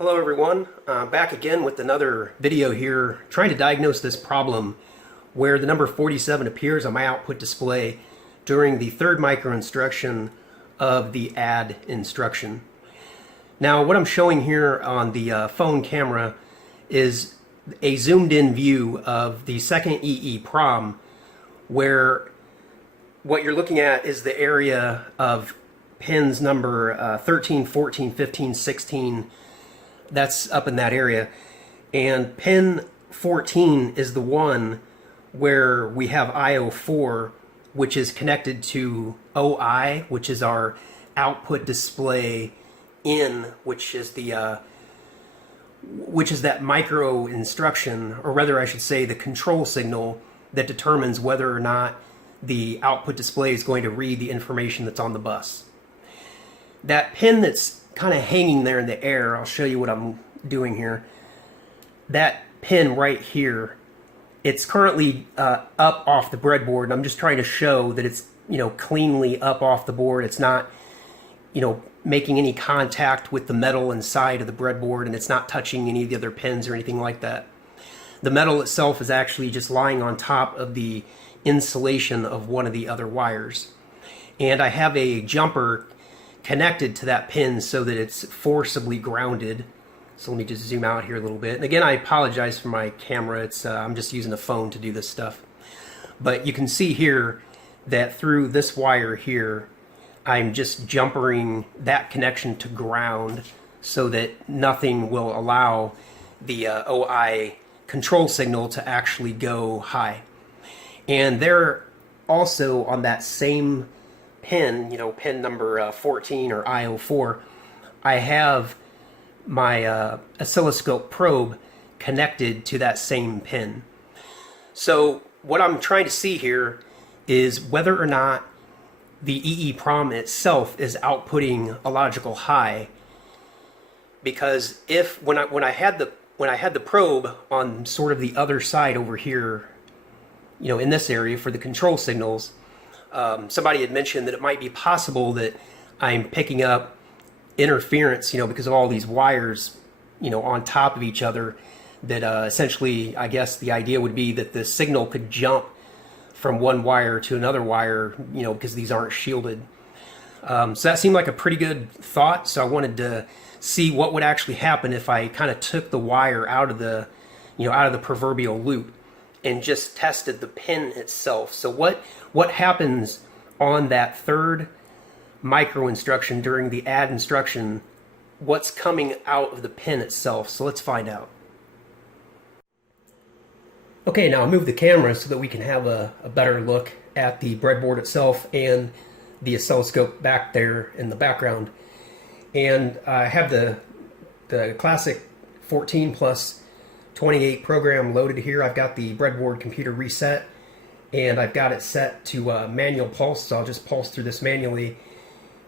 Hello everyone, back again with another video here trying to diagnose this problem where the number 47 appears on my output display during the third micro instruction of the add instruction. Now what I'm showing here on the phone camera is a zoomed in view of the second EEPROM, where what you're looking at is the area of pins number 13, 14, 15, 16. That's up in that area, and pin 14 is the one where we have IO4, which is connected to OI, which is our output display in, which is that micro instruction, or rather I should say the control signal that determines whether or not the output display is going to read the information that's on the bus. That pin that's kind of hanging there in the air, I'll show you what I'm doing here. That pin right here, it's currently up off the breadboard, and I'm just trying to show that it's cleanly up off the board. It's not making any contact with the metal inside of the breadboard, and it's not touching any of the other pins or anything like that. The metal itself is actually just lying on top of the insulation of one of the other wires, and I have a jumper connected to that pin so that it's forcibly grounded. So let me just zoom out here a little bit. And again, I apologize for my camera. I'm just using a phone to do this stuff. But you can see here that through this wire here, I'm just jumpering that connection to ground so that nothing will allow the OI control signal to actually go high. And there also on that same pin, pin number 14 or IO4, I have my oscilloscope probe connected to that same pin. So what I'm trying to see here is whether or not the EEPROM itself is outputting a logical high, because if when I had the probe on sort of the other side over here, in this area for the control signals, somebody had mentioned that it might be possible that I'm picking up interference, because of all these wires, on top of each other, that essentially, I guess the idea would be that the signal could jump from one wire to another wire, because these aren't shielded. So that seemed like a pretty good thought, so I wanted to see what would actually happen if I kind of took the wire out of the, out of the proverbial loop and just tested the pin itself. So what happens on that third micro instruction during the add instruction? What's coming out of the pin itself? So let's find out. Okay, now I'll move the camera so that we can have a better look at the breadboard itself and the oscilloscope back there in the background. And I have the classic 14 plus 28 program loaded here. I've got the breadboard computer reset, and I've got it set to manual pulse, so I'll just pulse through this manually,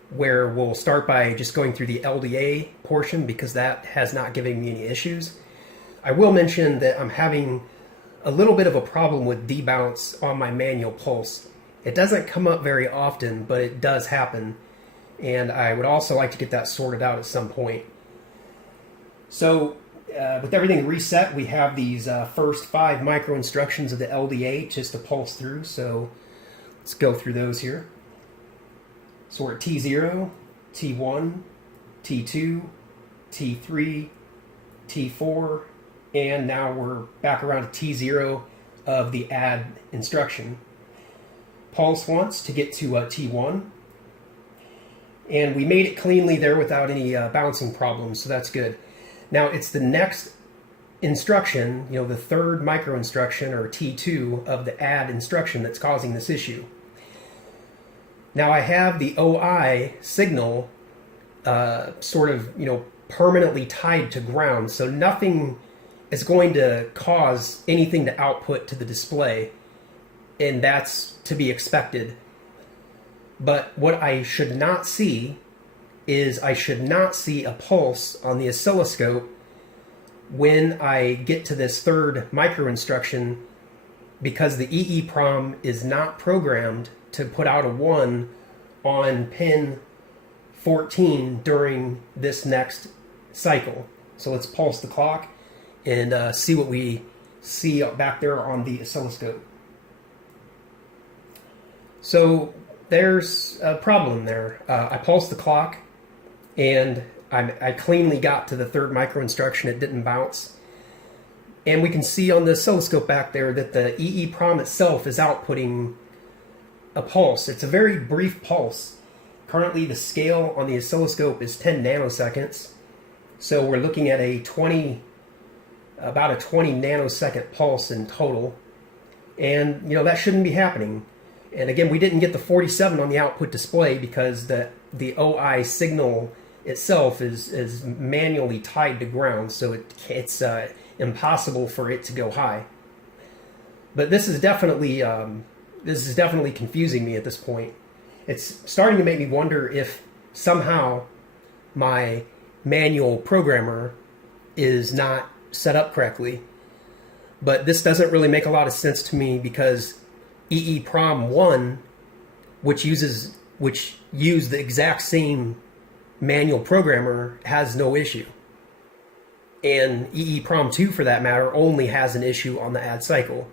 where we'll start by just going through the LDA portion because that has not given me any issues. I will mention that I'm having a little bit of a problem with debounce on my manual pulse. It doesn't come up very often, but it does happen, and I would also like to get that sorted out at some point. So with everything reset, we have these first 5 micro instructions of the LDA just to pulse through, so let's go through those here. So we're at T0, T1, T2, T3, T4, and now we're back around to T0 of the add instruction. Pulse once to get to T1, and we made it cleanly there without any bouncing problems, so that's good. Now it's the next instruction, the third micro instruction, or T2 of the add instruction, that's causing this issue. Now I have the OI signal sort of, permanently tied to ground, so nothing is going to cause anything to output to the display, and that's to be expected. But what I should not see is I should not see a pulse on the oscilloscope when I get to this third micro instruction, because the EEPROM is not programmed to put out a 1 on pin 14 during this next cycle. So let's pulse the clock and see what we see back there on the oscilloscope. So there's a problem there. I pulsed the clock and I cleanly got to the third micro instruction. It didn't bounce. And we can see on the oscilloscope back there that the EEPROM itself is outputting a pulse. It's a very brief pulse. Currently the scale on the oscilloscope is 10 nanoseconds. So we're looking at about a 20 nanosecond pulse in total. And that shouldn't be happening. And again, we didn't get the 47 on the output display because the OI signal itself is manually tied to ground, so it's impossible for it to go high. But this is definitely confusing me at this point. It's starting to make me wonder if somehow my manual programmer is not set up correctly. But this doesn't really make a lot of sense to me because EEPROM 1, which used the exact same manual programmer, has no issue. And EEPROM 2, for that matter, only has an issue on the add cycle.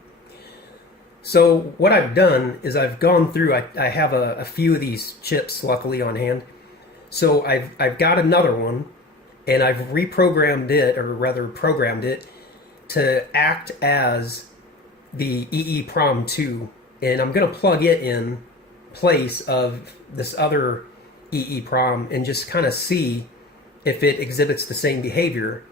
So what I've done is I've gone through, I have a few of these chips luckily on hand. So I've got another one and I've reprogrammed it, or rather programmed it, to act as the EEPROM 2. And I'm going to plug it in place of this other EEPROM and just kind of see if it exhibits the same behavior.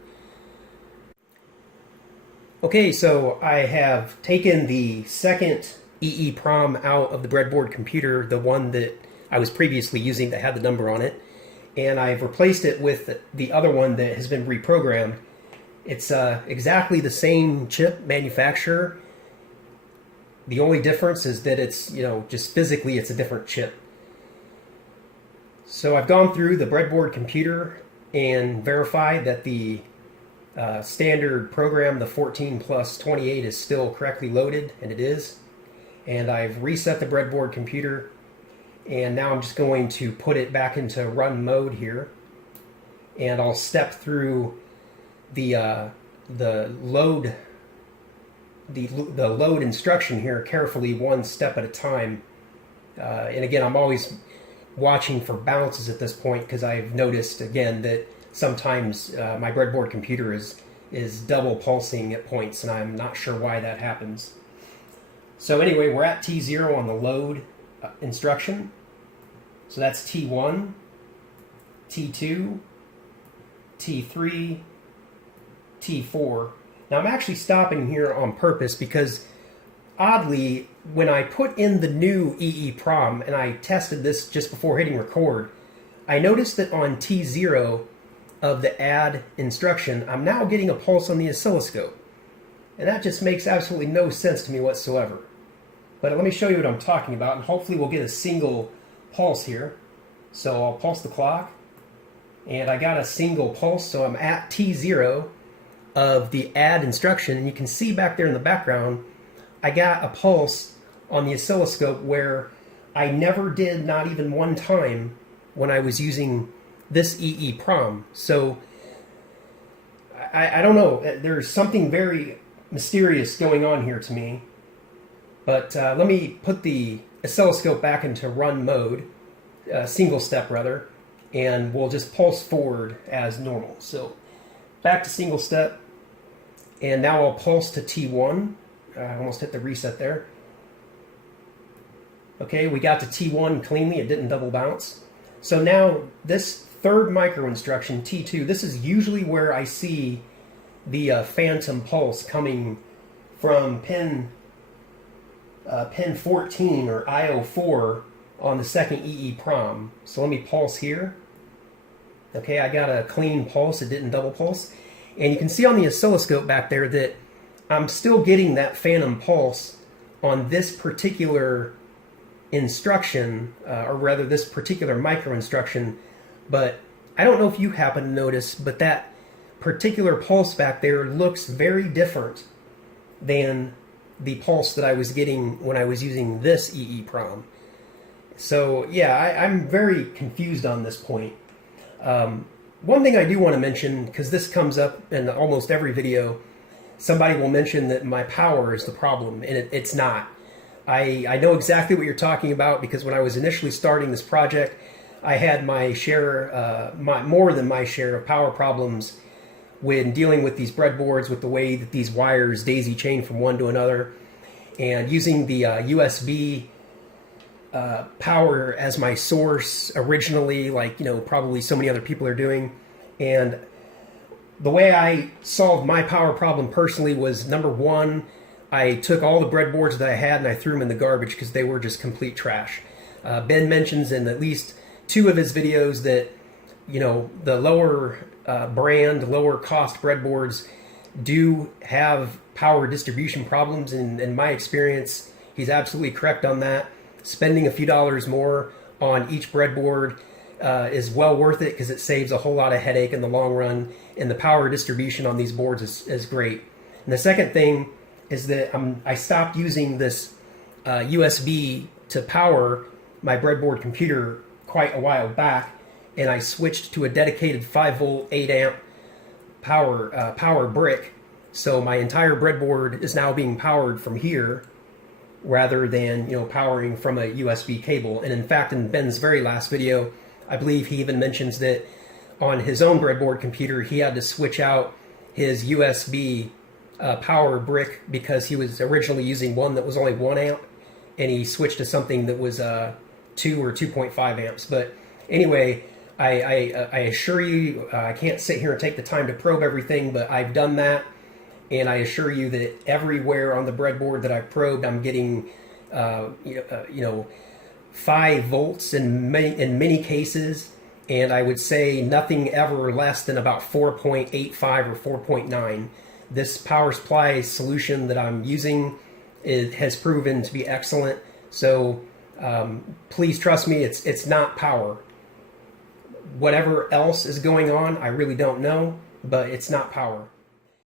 Okay, so I have taken the second EEPROM out of the breadboard computer, the one that I was previously using that had the number on it, and I've replaced it with the other one that has been reprogrammed. It's exactly the same chip manufacturer. The only difference is that it's, just physically it's a different chip. So I've gone through the breadboard computer and verified that the standard program, the 14 plus 28, is still correctly loaded, and it is. And I've reset the breadboard computer, and now I'm just going to put it back into run mode here, and I'll step through the load instruction here carefully, one step at a time. And again, I'm always watching for bounces at this point because I've noticed again that sometimes my breadboard computer is double pulsing at points, and I'm not sure why that happens. So anyway, we're at T0 on the load instruction. So that's T1, T2, T3, T4. Now I'm actually stopping here on purpose because oddly, when I put in the new EEPROM and I tested this just before hitting record, I noticed that on T0 of the add instruction, I'm now getting a pulse on the oscilloscope. And that just makes absolutely no sense to me whatsoever. But let me show you what I'm talking about, and hopefully we'll get a single pulse here. So I'll pulse the clock, and I got a single pulse, so I'm at T0 of the add instruction, and you can see back there in the background, I got a pulse on the oscilloscope where I never did, not even one time, when I was using this EEPROM. So I don't know, there's something very mysterious going on here to me. But let me put the oscilloscope back into run mode, single step rather, and we'll just pulse forward as normal. So back to single step, and now I'll pulse to T1. I almost hit the reset there. Okay, we got to T1 cleanly, it didn't double bounce. So now this third micro instruction, T2, this is usually where I see the phantom pulse coming from pin 14 or IO4 on the second EEPROM. So let me pulse here. Okay, I got a clean pulse, it didn't double pulse. And you can see on the oscilloscope back there that I'm still getting that phantom pulse on this particular instruction, or rather this particular micro instruction. But I don't know if you happen to notice, but that particular pulse back there looks very different than the pulse that I was getting when I was using this EEPROM. So yeah, I'm very confused on this point. One thing I do want to mention, because this comes up in almost every video, somebody will mention that my power is the problem, and it's not. I know exactly what you're talking about, because when I was initially starting this project, I had my share, more than my share of power problems when dealing with these breadboards, with the way that these wires daisy chain from one to another, and using the USB power as my source originally, like, probably so many other people are doing. And the way I solved my power problem personally was, number one, I took all the breadboards that I had and I threw them in the garbage because they were just complete trash. Ben mentions in at least 2 of his videos that, the lower brand, lower cost breadboards do have power distribution problems. And in my experience, he's absolutely correct on that. Spending a few dollars more on each breadboard is well worth it, because it saves a whole lot of headache in the long run, and the power distribution on these boards is great. And the second thing is that I stopped using this USB to power my breadboard computer quite a while back, and I switched to a dedicated 5-volt 8-amp power brick. So my entire breadboard is now being powered from here, rather than powering from a USB cable. And in fact, in Ben's very last video, I believe he even mentions that on his own breadboard computer, he had to switch out his USB power brick, because he was originally using one that was only 1 amp, and he switched to something that was 2 or 2.5 amps. But anyway, I assure you, I can't sit here and take the time to probe everything, but I've done that. And I assure you that everywhere on the breadboard that I've probed, I'm getting, 5 volts in many cases, and I would say nothing ever less than about 4.85 or 4.9. This power supply solution that I'm using has proven to be excellent. So please trust me, it's not power. Whatever else is going on, I really don't know, but it's not power.